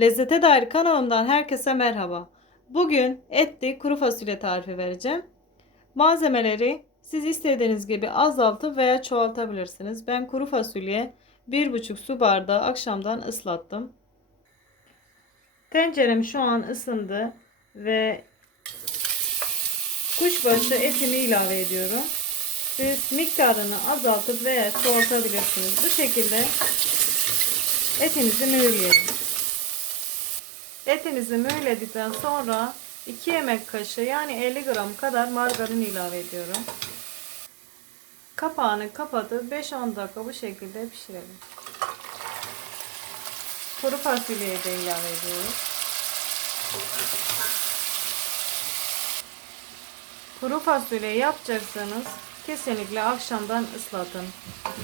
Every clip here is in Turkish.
Lezzete dair kanalımdan herkese merhaba. Bugün etli kuru fasulye tarifi vereceğim. Malzemeleri siz istediğiniz gibi azaltıp veya çoğaltabilirsiniz. Ben kuru fasulye 1,5 su bardağı akşamdan ıslattım. Tencerem şu an ısındı ve kuşbaşı etimi ilave ediyorum. Siz miktarını azaltıp veya çoğaltabilirsiniz. Bu şekilde etimizi mühürleyelim. Etimizi mühürledikten sonra 2 yemek kaşığı yani 50 gram kadar margarin ilave ediyorum. Kapağını kapatıp 5-10 dakika bu şekilde pişirelim. Kuru fasulyeyi de ilave ediyoruz. Kuru fasulye yapacaksanız kesinlikle akşamdan ıslatın.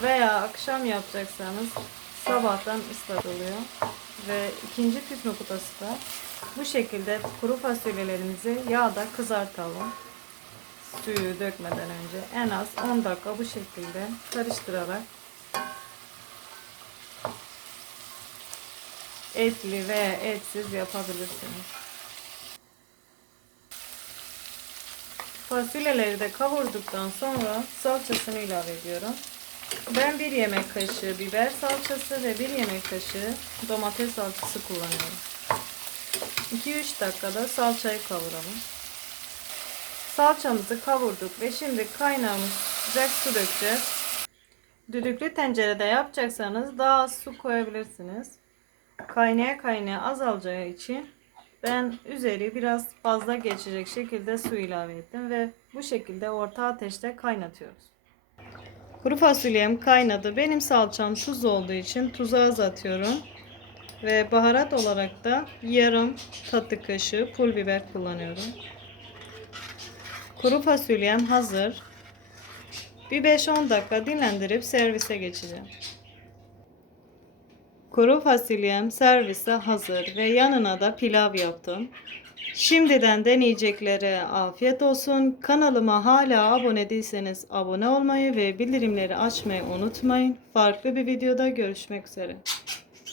Veya akşam yapacaksanız sabahtan ıslatılıyor. Ve ikinci püf noktası da bu şekilde kuru fasulyelerimizi yağda kızartalım. Suyu dökmeden önce en az 10 dakika bu şekilde karıştırarak etli veya etsiz yapabilirsiniz. Fasulyeleri de kavurduktan sonra salçasını ilave ediyorum. Ben bir yemek kaşığı biber salçası ve bir yemek kaşığı domates salçası kullanıyorum. 2-3 dakikada salçayı kavuralım. Salçamızı kavurduk ve şimdi kaynağımız sıcak su dökeceğiz. Düdüklü tencerede yapacaksanız daha az su koyabilirsiniz. Kaynaya kaynaya azalacağı için ben üzeri biraz fazla geçecek şekilde su ilave ettim ve bu şekilde orta ateşte kaynatıyoruz. Kuru fasulyem kaynadı. Benim salçam tuz olduğu için tuzu az atıyorum. Ve baharat olarak da yarım tatlı kaşığı pul biber kullanıyorum. Kuru fasulyem hazır. Bir 5-10 dakika dinlendirip servise geçeceğim. Kuru fasulyem servise hazır ve yanına da pilav yaptım. Şimdiden deneyeceklere afiyet olsun. Kanalıma hala abone değilseniz abone olmayı ve bildirimleri açmayı unutmayın. Farklı bir videoda görüşmek üzere.